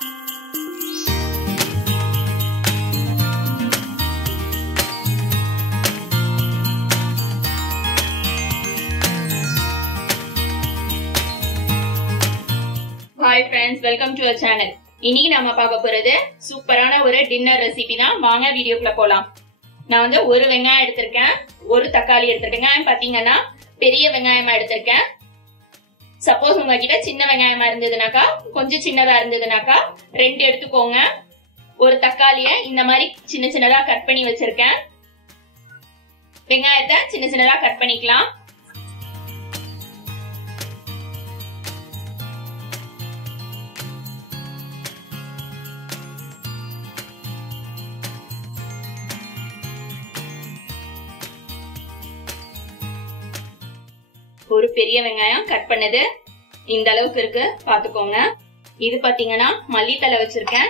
Hi friends, welcome to our channel. இன்னைக்கு நாம பார்க்க போறது சூப்பரான ஒரு டின்னர் ரெசிபி தான். வாங்க வீடியோக்குள்ள போலாம். நான் வந்து ஒரு வெங்காயம் எடுத்திருக்கேன், ஒரு தக்காளி எடுத்திருக்கேன். வெங்காயம் பாத்தீங்கன்னா பெரிய வெங்காயமா எடுத்திருக்கேன். சப்போஸ் உங்ககிட்ட சின்ன வெங்காயமா இருந்ததுனாக்கா, கொஞ்சம் சின்னதா இருந்ததுனாக்கா 2 எடுத்துக்கோங்க. ஒரு தக்காளியை இந்த மாதிரி சின்ன சின்னதா கட் பண்ணி வச்சிருக்கேன். வெங்காயத்தை சின்ன சின்னதா கட் பண்ணிக்கலாம். ஒரு பெரிய வெங்காயம் கட் பண்ணது இந்த அளவுக்கு இருக்கு, பாத்துக்கோங்க. இது பாத்தீங்கன்னா மல்லித்தலை வச்சிருக்கேன்,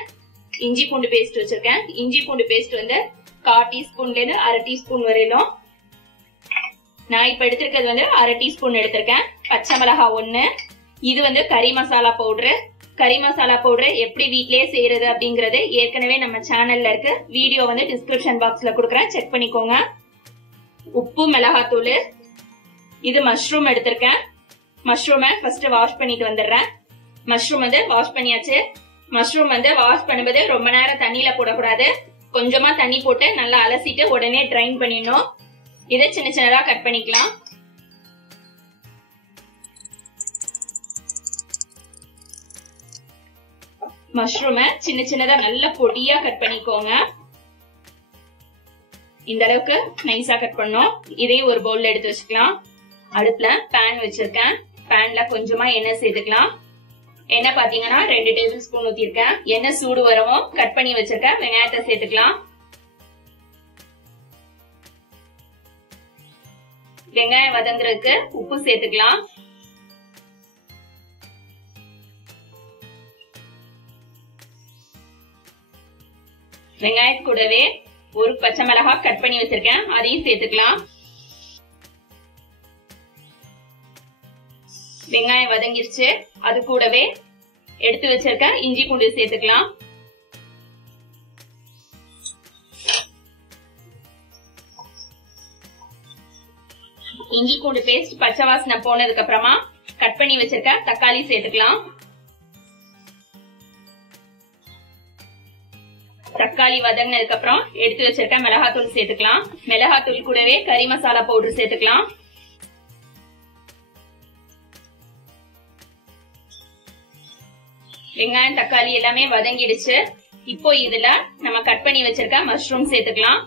இஞ்சி பூண்டு பேஸ்ட் வச்சிருக்கேன். இஞ்சி பூண்டு பேஸ்ட் வந்து 1/4 டீஸ்பூன்ல இருந்து 1/2 டீஸ்பூன் வரையிலும். நான் இப்ப எடுத்திருக்கிறது வந்து 1/2 டீஸ்பூன் எடுத்திருக்கேன். பச்சை மிளகாய் 1. இது வந்து கறி மசாலா பவுடர். கறி மசாலா பவுடர் எப்படி வீட்லயே செய்யறது அப்படிங்கறது ஏற்கனவே நம்ம சேனல்ல இருக்கு. வீடியோ வந்து டிஸ்கிரிப்ஷன் பாக்ஸ்ல கொடுக்குறேன், செக் பண்ணிக்கோங்க. உப்பு, மிளகாத்தூள். இது மஷ்ரூம் எடுத்திருக்கேன். மஷ்ரூமை ஃபர்ஸ்ட் வாஷ் பண்ணிட்டு வந்துடுறேன். மஷ்ரூம் வந்து வாஷ் பண்ணியாச்சு. மஷ்ரூம் வந்து வாஷ் பண்ணும்போது ரொம்ப நேரம் தண்ணியில போடக்கூடாது. கொஞ்சமா தண்ணி போட்டு நல்லா அலசிட்டு உடனே ட்ரைன் பண்ணிடணும். இதை சின்ன சின்னதா கட் பண்ணிக்கலாம். மஷ்ரூமை சின்ன சின்னதா நல்ல பொடியா கட் பண்ணிக்கோங்க. இந்த அளவுக்கு நைஸா கட் பண்ணோம். இதையும் ஒரு பவுல்ல எடுத்து வச்சுக்கலாம். அடுப்புல பேன் வச்சிருக்கேன். பேன்ல கொஞ்சமா எண்ணெய் சேர்த்துக்கலாம். எண்ணெய் பாத்தீங்கன்னா 2 டேபிள் ஸ்பூன் ஊத்திருக்கேன். எண்ணெய் சூடு வரவும் கட் பண்ணி வச்சிருக்கேன் வெங்காயத்தை சேர்த்துக்கலாம். வெங்காயம் வதங்குறதுக்கு உப்பு சேர்த்துக்கலாம். வெங்காயத்து கூடவே ஒரு பச்சை மிளகாய் கட் பண்ணி வச்சிருக்கேன், அதையும் சேர்த்துக்கலாம். வெங்காயம் வதங்கிருச்சு. அது கூடவே எடுத்து வச்சிருக்க இஞ்சி பூண்டு சேர்த்துக்கலாம். இஞ்சி பூண்டு பேஸ்ட் பச்சை வாசனை போனதுக்கு அப்புறமா கட் பண்ணி வச்சிருக்க தக்காளி சேர்த்துக்கலாம். தக்காளி வதங்கினதுக்கு அப்புறம் எடுத்து வச்சிருக்க மிளகாத்தூள் சேர்த்துக்கலாம். மிளகாத்தூள் கூடவே கறி மசாலா பவுடர் சேர்த்துக்கலாம். வெங்காயம் தக்காளி எல்லாமே வதங்கிடுச்சு. இப்போ இதுல நம்ம கட் பண்ணி வச்சிருக்க மஷ்ரூம் சேர்த்துக்கலாம்.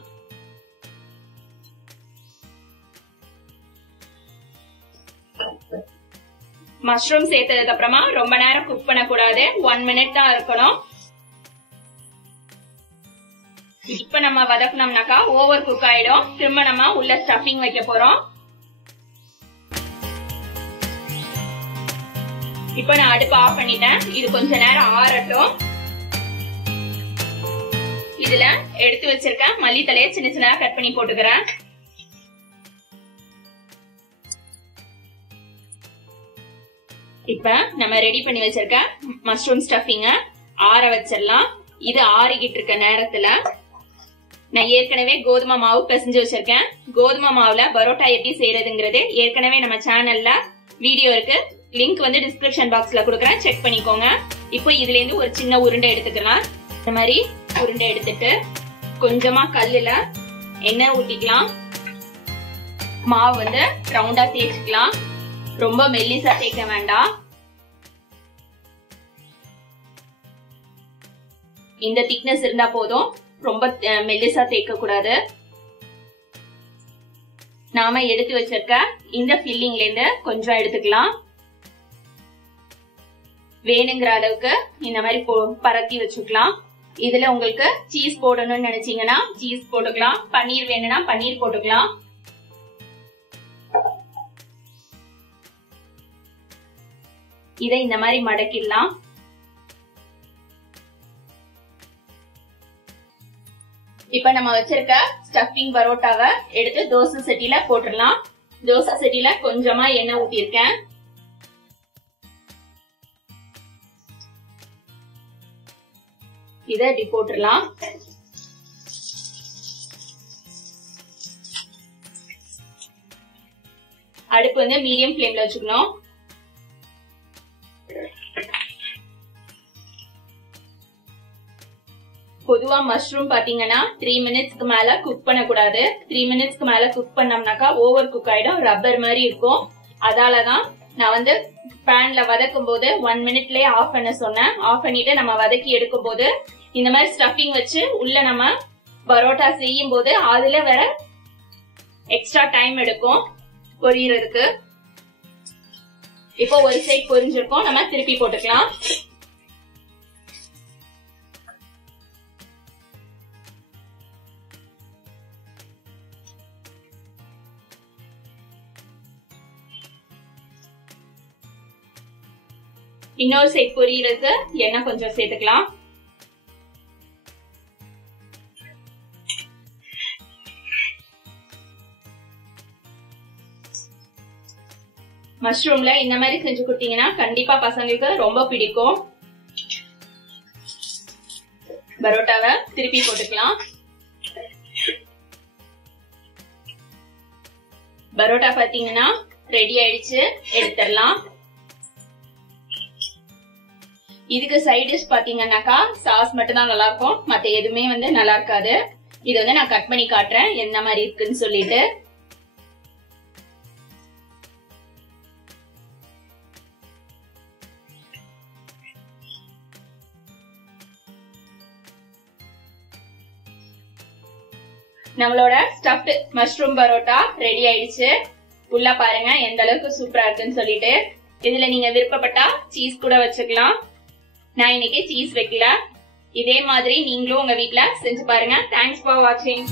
மஷ்ரூம் சேர்த்ததுக்கு அப்புறமா ரொம்ப நேரம் குக் பண்ணக்கூடாது, 1 மினிட் தான் இருக்கணும். இப்ப நம்ம வதக்கணும்னாக்கா ஓவர் குக் ஆயிடும். திரும்ப நம்ம உள்ள ஸ்டஃபிங் வைக்க போறோம். இப்ப நான் அடுப்பு ஆஃப் பண்ணிட்டேன். இது கொஞ்ச நேரம் ஆறட்டும். இதுல எடுத்து வச்சிருக்க மல்லித்தலையை சின்ன சின்னதா கட் பண்ணி போட்டுக்கிறேன். இப்ப நம்ம ரெடி பண்ணி வச்சிருக்க மஷ்ரூம் ஸ்டஃபிங்க ஆற வச்சிடலாம். இது ஆறிக்கிட்டு இருக்க நேரத்துல நான் ஏற்கனவே கோதுமை மாவு பிசைஞ்சு வச்சிருக்கேன். கோதுமை மாவுல பரோட்டா எப்படி செய்யறதுங்கிறது ஏற்கனவே நம்ம சேனல்ல வீடியோ இருக்கு. லிங்க் வந்து டிஸ்கிரிப்ஷன் பாக்ஸ்ல கொடுக்குறேன், செக் பண்ணிக்கோங்க. இப்போ இதுல இருந்து ஒரு சின்ன உருண்டை எடுத்துக்கலாம். இந்த மாதிரி உருண்டை எடுத்துட்டு கொஞ்சமா கல்லுல எண்ணெய் ஊத்திக்கலாம். மாவு வந்து ரவுண்டா தேய்ச்சிக்கலாம். ரொம்ப மெல்லிசா தேய்க்க வேண்டாம். இந்த திக்னஸ் இருந்தா போதும், ரொம்ப மெல்லிசா தேய்க்க கூடாது. நாம எடுத்து வச்சிருக்க இந்த ஃபில்லிங்ல இருந்து கொஞ்சம் எடுத்துக்கலாம். வேணுங்கிற அளவுக்கு இந்த மாதிரி பரத்தி வச்சுக்கலாம். இதுல உங்களுக்கு சீஸ் போடணும்னு நினைச்சீங்கன்னா சீஸ் போட்டுக்கலாம். பன்னீர் வேணும்னா பன்னீர் போட்டுக்கலாம். இதை இந்த மாதிரி மடக்கிடலாம். இப்ப நம்ம வச்சிருக்க ஸ்டஃபிங் பரோட்டாவை எடுத்து தோசை சட்டியில போட்டுடலாம். தோசை சட்டியில கொஞ்சமா எண்ணெய் ஊத்திருக்கேன். இத இப்படி போட்டுடலாம். அடுப்பு வந்து மீடியம் ஃப்ளேம்ல வச்சுக்கணும். பொதுவா மஷ்ரூம் பாத்தீங்கன்னா 3 மினிட்ஸ்க்கு மேல குக் பண்ணக்கூடாது. 3 மினிட்ஸ்க்கு மேல குக் பண்ணோம்னாக்கா ஓவர் குக் ஆயிடும், ரப்பர் மாதிரி இருக்கும். அதாலதான் நான் வந்து பேன்ல வதக்கும் போது 1 மினிட்லயே ஆஃப் பண்ண சொன்னேன். ஆஃப் பண்ணிட்டு நம்ம வதக்கி எடுக்கும் போது இந்த மாதிரி ஸ்டஃபிங் வச்சு உள்ள நம்ம பரோட்டா செய்யும் போது அதுல வேற எக்ஸ்ட்ரா டைம் எடுக்கும் பொரியறதுக்கு. இப்போ ஒரு சைட் பொரிஞ்சிருக்கும், நம்ம திருப்பி போட்டுக்கலாம். இன்னொரு சைட் பொரியறதுக்கு எண்ணெய் கொஞ்சம் சேர்த்துக்கலாம். மஷ்ரூம்ல இந்த மாதிரி செஞ்சு கொடுத்தீங்கன்னா கண்டிப்பா பசங்களுக்கு ரொம்ப பிடிக்கும். பரோட்டாவை திருப்பி போட்டுக்கலாம். பரோட்டா பாத்தீங்கன்னா ரெடி ஆயிடுச்சு, எடுத்துடலாம். இதுக்கு சைட் டிஷ் பாத்தீங்கன்னாக்கா சாஸ் மட்டும் தான் நல்லா இருக்கும், மத்த எதுவுமே வந்து நல்லா இருக்காது. இது வந்து நான் கட் பண்ணி காட்டுறேன் என்ன மாதிரி இருக்குன்னு சொல்லிட்டு. நம்மளோட ஸ்டஃப்டு மஷ்ரூம் பரோட்டா ரெடி ஆயிடுச்சு. உள்ள பாருங்க எந்த அளவுக்கு சூப்பரா இருக்குன்னு சொல்லிட்டு. இதுல நீங்க விருப்பப்பட்டா சீஸ் கூட வச்சுக்கலாம். நான் இன்னைக்கு சீஸ் வைக்கல. இதே மாதிரி நீங்களும் உங்க வீட்ல செஞ்சு பாருங்க. தேங்க்ஸ் ஃபார் வாட்சிங்.